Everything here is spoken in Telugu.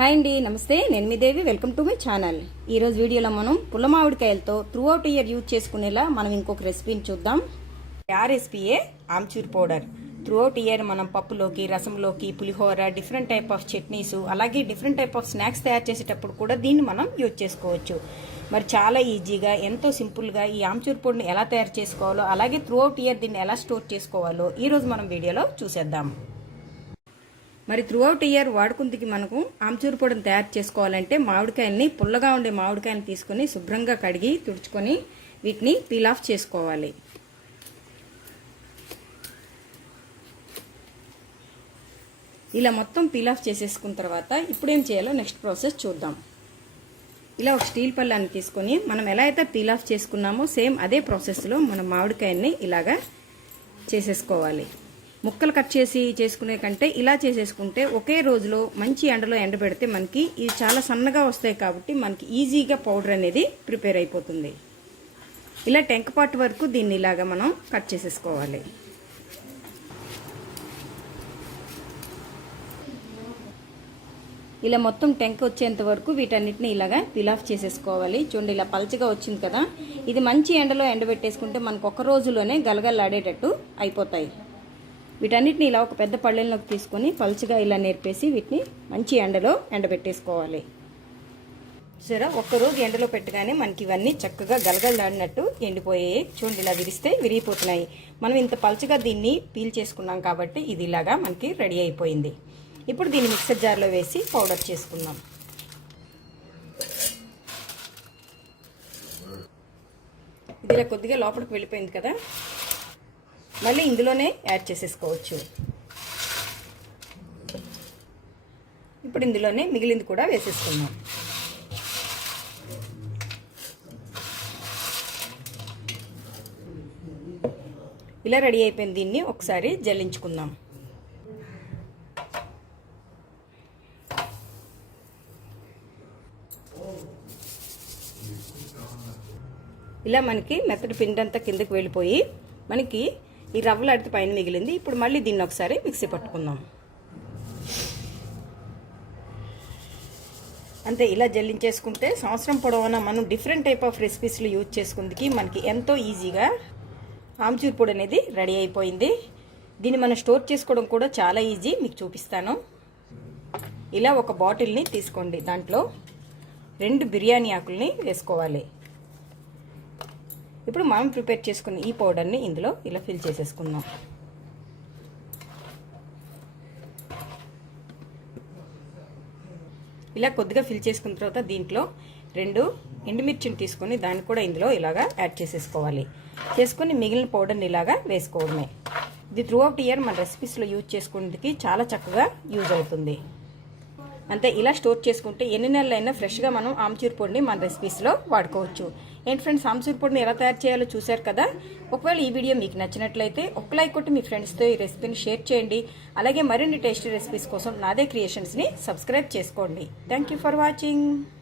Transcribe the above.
హాయ్ అండి నమస్తే. నేను మీ Devi welcome to my channel. ఈరోజు వీడియోలో మనం పుల్ల మామిడికాయలతో త్రూ అవుట్ ఇయర్ యూజ్ చేసుకునేలా మనం ఇంకొక రెసిపీని చూద్దాం. ఆ రెసిపీయే amchur powder. Throughout year మనం పప్పులోకి రసంలోకి pulihora different type of chutneys అలాగే డిఫరెంట్ టైప్ ఆఫ్ స్నాక్స్ తయారు చేసేటప్పుడు కూడా దీన్ని మనం యూజ్ చేసుకోవచ్చు. మరి చాలా ఈజీగా ఎంతో సింపుల్గా ఈ ఆమ్చూర్ పొడిని ఎలా తయారు చేసుకోవాలో అలాగే త్రూ అవుట్ ఇయర్ దీన్ని ఎలా స్టోర్ చేసుకోవాలో ఈరోజు మనం వీడియోలో చూసేద్దాం. మరి త్రూ అవుట్ ఇయర్ వాడుకుందికి మనకు ఆమ్చూరు పొడిని తయారు చేసుకోవాలంటే మామిడికాయల్ని పుల్లగా ఉండే మామిడికాయని తీసుకొని శుభ్రంగా కడిగి తుడుచుకొని వీటిని పీల్ ఆఫ్ చేసుకోవాలి. ఇలా మొత్తం పీల్ ఆఫ్ చేసేసుకున్న తర్వాత ఇప్పుడు ఏం చేయాలో నెక్స్ట్ ప్రాసెస్ చూద్దాం. ఇలా ఒక స్టీల్ పళ్ళాన్ని తీసుకొని మనం ఎలా అయితే పీల్ ఆఫ్ చేసుకున్నామో సేమ్ అదే ప్రాసెస్లో మనం మామిడికాయల్ని ఇలాగా చేసేసుకోవాలి. ముక్కలు కట్ చేసి చేసుకునే కంటే ఇలా చేసేసుకుంటే ఒకే రోజులో మంచి ఎండలో ఎండబెడితే మనకి ఇవి చాలా సన్నగా వస్తాయి కాబట్టి మనకి ఈజీగా పౌడర్ అనేది ప్రిపేర్ అయిపోతుంది. ఇలా టెంక పాటు వరకు దీన్ని ఇలాగా మనం కట్ చేసేసుకోవాలి. ఇలా మొత్తం టెంక వచ్చేంత వరకు వీటన్నిటిని ఇలాగా పిలాఫ్ చేసేసుకోవాలి. చూడండి ఇలా పల్చగా వచ్చింది కదా. ఇది మంచి ఎండలో ఎండబెట్టేసుకుంటే మనకు ఒక రోజులోనే గలగలాడేటట్టు అయిపోతాయి. వీటన్నిటిని ఇలా ఒక పెద్ద పళ్ళెల్లోకి తీసుకొని పలుచగా ఇలా నేర్పేసి వీటిని మంచి ఎండలో ఎండబెట్టేసుకోవాలి. సరే ఒక్కరోజు ఎండలో పెట్టగానే మనకి ఇవన్నీ చక్కగా గలగలలాడినట్టు ఎండిపోయాయి చూడండి ఇలా విరిస్తే విరిగిపోతున్నాయి. మనం ఇంత పలుచగా దీన్ని పీల్ చేసుకున్నాం కాబట్టి ఇది ఇలాగా మనకి రెడీ అయిపోయింది. ఇప్పుడు దీన్ని మిక్సర్ జార్లో వేసి పౌడర్ చేసుకుందాం. ఇది ఇలా కొద్దిగా లోపలికి వెళ్ళిపోయింది కదా? మళ్ళీ ఇందులోనే యాడ్ చేసేసుకోవచ్చు. ఇప్పుడు ఇందులోనే మిగిలింది కూడా వేసేసుకుందాం. ఇలా రెడీ అయిపోయింది. దీన్ని ఒకసారి జల్లించుకుందాం. ఇలా మనకి మెత్తటి పిండి అంతా కిందకి వెళ్ళిపోయి మనకి ఈ రవ్వలు అడితే పైన మిగిలింది. ఇప్పుడు మళ్ళీ దీన్ని ఒకసారి మిక్సీ పట్టుకుందాం. అంతే ఇలా జల్లించేసుకుంటే సంవత్సరం పొడవునా మనం డిఫరెంట్ టైప్ ఆఫ్ రెసిపీస్లు యూజ్ చేసుకుందికి మనకి ఎంతో ఈజీగా ఆమ్చూర్ పొడి అనేది రెడీ అయిపోయింది. దీన్ని మనం స్టోర్ చేసుకోవడం కూడా చాలా ఈజీ మీకు చూపిస్తాను. ఇలా ఒక బాటిల్ని తీసుకోండి. దాంట్లో రెండు బిర్యానీ ఆకుల్ని వేసుకోవాలి. ఇప్పుడు మనం ప్రిపేర్ చేసుకున్న ఈ పౌడర్ని ఇందులో ఇలా ఫిల్ చేసేసుకుందాం. ఇలా కొద్దిగా ఫిల్ చేసుకున్న తర్వాత దీంట్లో రెండు ఎండుమిర్చిని తీసుకొని దాన్ని కూడా ఇందులో ఇలాగా యాడ్ చేసేసుకోవాలి. చేసుకుని మిగిలిన పౌడర్ని ఇలాగా వేసుకోవడమే. ఇది త్రూ అవుట్ ఇయర్ మన రెసిపీస్లో యూజ్ చేసుకునేందుకు చాలా చక్కగా యూజ్ అవుతుంది. అంతే ఇలా స్టోర్ చేసుకుంటే ఎన్ని నెలలైనా ఫ్రెష్గా మనం ఆమ్చూర్ పొడిని మన రెసిపీస్లో వాడుకోవచ్చు. ఏంటి ఫ్రెండ్స్ సాంసూర్ పొడిని ఎలా తయారు చేయాలో చూశారు కదా? ఒకవేళ ఈ వీడియో మీకు నచ్చినట్లయితే ఒక లైక్ కొట్టి మీ ఫ్రెండ్స్తో ఈ రెసిపీని షేర్ చేయండి. అలాగే మరిన్ని టేస్టీ రెసిపీస్ కోసం నాదే క్రియేషన్స్ని సబ్స్క్రైబ్ చేసుకోండి. Thank for watching